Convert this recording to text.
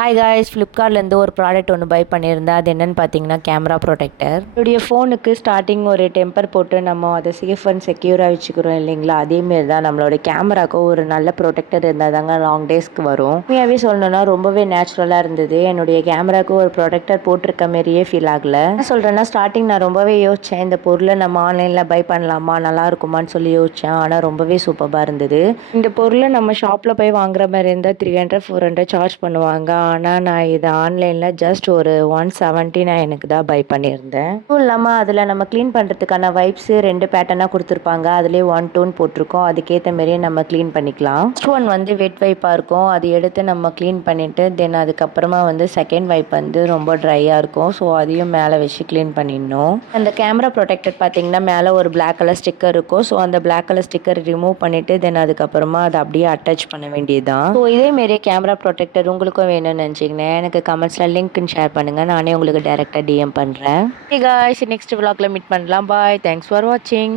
Hi guys, ஃப்ளிப்கார்ட்லேருந்து ஒரு product ஒன்று by பண்ணியிருந்தேன். அது என்னென்னு பார்த்தீங்கன்னா கேமரா ப்ரொடெக்டர். என்னுடைய ஃபோனுக்கு ஸ்டார்டிங் ஒரு டெம்பர் போட்டு நம்ம அதை சேஃப் அண்ட் செக்யூராக வச்சுக்கிறோம் இல்லைங்களா, அதேமாரி தான் நம்மளோட கேமராவுக்கு ஒரு நல்ல ப்ரொடெக்டர் இருந்தால் தாங்க லாங் டேஸ்க்கு வரும். உண்மையாகவே சொல்லணும்னா ரொம்பவே நேச்சுரலாக இருந்தது. என்னுடைய கேமராவுக்கு ஒரு ப்ரொடெக்டர் போட்டிருக்க மாதிரியே ஃபீல் ஆகலை. என்ன சொல்கிறேன்னா, ஸ்டார்டிங் நான் ரொம்பவே யோசித்தேன், இந்த பொருளை நம்ம ஆன்லைனில் பை பண்ணலாமா, நல்லா இருக்குமான்னு சொல்லி யோசித்தேன். ஆனால் ரொம்பவே சூப்பராக இருந்தது. இந்த பொருளை நம்ம ஷாப்பில் போய் வாங்குற மாதிரி இருந்தால் 300-400 சார்ஜ் பண்ணுவாங்க. ஆனால் நான் இது ஆன்லைனில் ஜஸ்ட் ஒரு 179க்கு தான் பை பண்ணியிருந்தேன். அதுவும் இல்லாமல் அதில் நம்ம க்ளீன் பண்ணுறதுக்கான வைப்ஸு 2 பேட்டர்னாக கொடுத்துருப்பாங்க. அதிலே 1 டோன் போட்டிருக்கோம். அதுக்கேற்ற மாதிரியே நம்ம க்ளீன் பண்ணிக்கலாம். ஃபர்ஸ்ட் ஒன் வந்து வெட் வைப்பாக இருக்கும். அது எடுத்து நம்ம க்ளீன் பண்ணிவிட்டு தென் அதுக்கப்புறமா வந்து செகண்ட் வைப் வந்து ரொம்ப ட்ரையாக இருக்கும். ஸோ அதையும் மேலே வச்சு க்ளீன் பண்ணிடணும். அந்த கேமரா ப்ரொடெக்டர் பார்த்தீங்கன்னா மேலே ஒரு பிளாக் கலர் ஸ்டிக்கர் இருக்கும். ஸோ அந்த பிளாக் கலர் ஸ்டிக்கர் ரிமூவ் பண்ணிவிட்டு தென் அதுக்கப்புறமா அதை அப்படியே அட்டாச் பண்ண வேண்டியதுதான். ஸோ இதேமாரியே கேமரா ப்ரொடெக்டர் உங்களுக்கும் வேணும்னு நினச்சிங்கன்னா எனக்கு கமெண்ட்ஸில் லிங்க்னு ஷேர் பண்ணுங்கள். நானே உங்களுக்கு டைரெக்டாக டிஎம் பண்ணுறேன். ஹே காய்ஸ், நெக்ஸ்ட் vlogல மீட் பண்ணலாம். பாய், தேங்க்ஸ் ஃபார் வாட்சிங்.